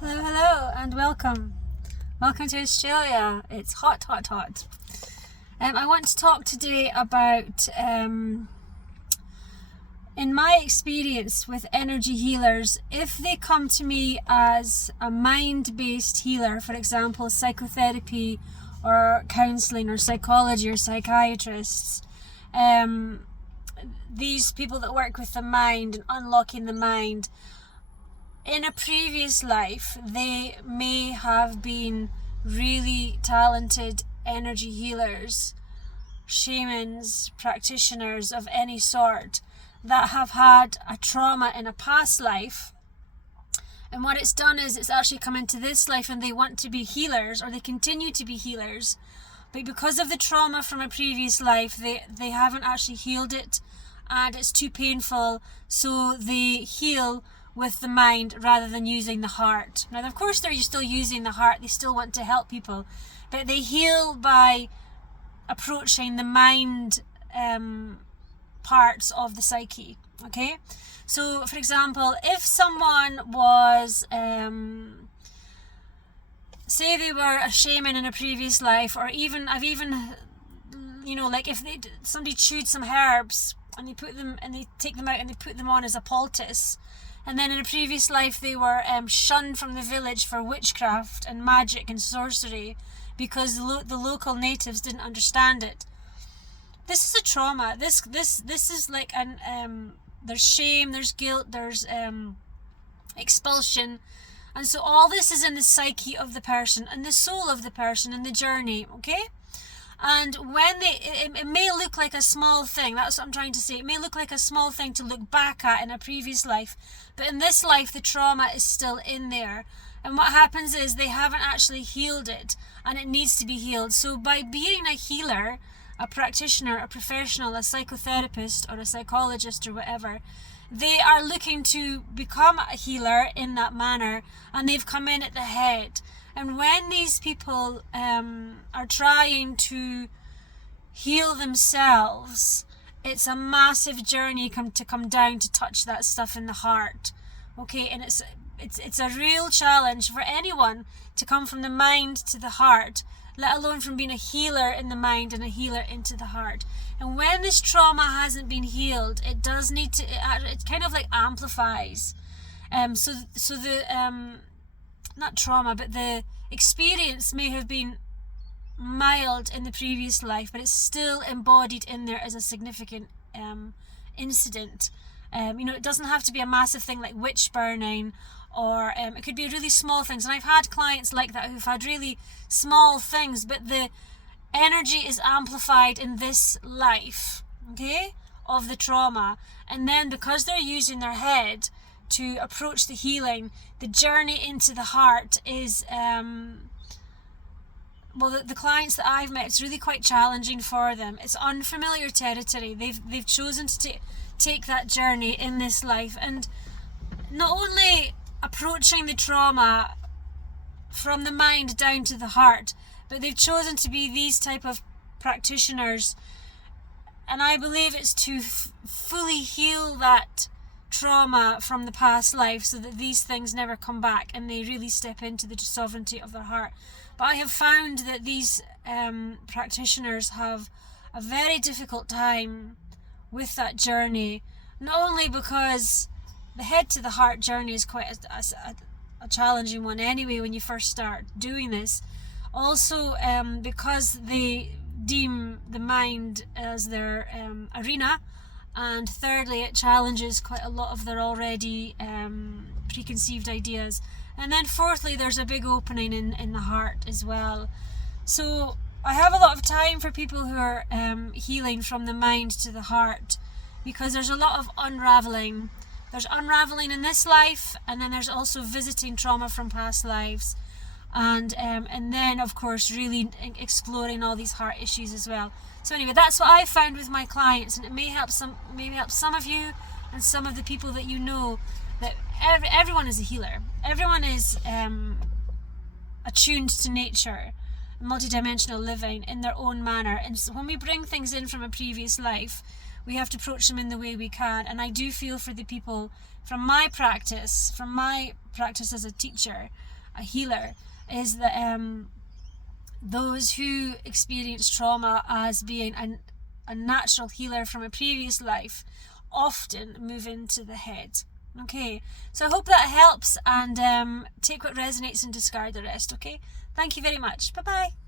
Hello, hello, and welcome. Welcome to Australia. It's hot, hot, hot. I want to talk today about, in my experience with energy healers, if they come to me as a mind-based healer, for example, psychotherapy or counselling or psychology or psychiatrists, these people that work with the mind and unlocking the mind, in a previous life, they may have been really talented energy healers, shamans, practitioners of any sort that have had a trauma in a past life. And what it's done is it's actually come into this life and they want to be healers, or they continue to be healers. But because of the trauma from a previous life, they haven't actually healed it and it's too painful. So they heal with the mind rather than using the heart. Now, of course, they're still using the heart. They still want to help people, but they heal by approaching the mind parts of the psyche. Okay, so for example, if someone was, say they were a shaman in a previous life, or even like if somebody chewed some herbs and they take them out and they put them on as a poultice. And then in a previous life, they were shunned from the village for witchcraft and magic and sorcery because the local natives didn't understand it. This is a trauma. This is like there's shame, there's guilt, there's expulsion, and so all this is in the psyche of the person and the soul of the person and the journey. Okay. And when it may look like a small thing, that's what I'm trying to say. It may look like a small thing to look back at in a previous life, but in this life, the trauma is still in there. And what happens is they haven't actually healed it, and it needs to be healed. So by being a healer, a practitioner, a professional, a psychotherapist, or a psychologist, or whatever, they are looking to become a healer in that manner, and they've come in at the head. And when these people are trying to heal themselves, it's a massive journey to come down to touch that stuff in the heart. Okay, and it's a real challenge for anyone to come from the mind to the heart, let alone from being a healer in the mind and a healer into the heart. And when this trauma hasn't been healed, it does need to. It kind of like amplifies. So the not trauma, but the experience may have been mild in the previous life, but it's still embodied in there as a significant incident. It doesn't have to be a massive thing like witch burning, or it could be really small things. And I've had clients like that who've had really small things, but the energy is amplified in this life, okay, of the trauma. And then because they're using their head to approach the healing, the journey into the heart is the clients that I've met, it's really quite challenging for them. It's unfamiliar territory. They've chosen to take that journey in this life, and not only approaching the trauma from the mind down to the heart, but they've chosen to be these type of practitioners, and I believe it's to fully heal that trauma from the past life so that these things never come back and they really step into the sovereignty of their heart. But I have found that these practitioners have a very difficult time with that journey, not only because the head to the heart journey is quite a challenging one anyway when you first start doing this, also because they deem the mind as their arena. And thirdly, it challenges quite a lot of their already preconceived ideas. And then fourthly, there's a big opening in the heart as well. So I have a lot of time for people who are healing from the mind to the heart, because there's a lot of unraveling. There's unraveling in this life, and then there's also visiting trauma from past lives. And then, of course, really exploring all these heart issues as well. So anyway, that's what I found with my clients, and it may help some of you and some of the people that you know, that everyone is a healer. Everyone is attuned to nature, multidimensional living in their own manner. And so when we bring things in from a previous life, we have to approach them in the way we can. And I do feel for the people from my practice, from my practice as a teacher, a healer, is that those who experience trauma as being a natural healer from a previous life often move into the head. Okay, so I hope that helps, and take what resonates and discard the rest. Okay, thank you very much. Bye bye.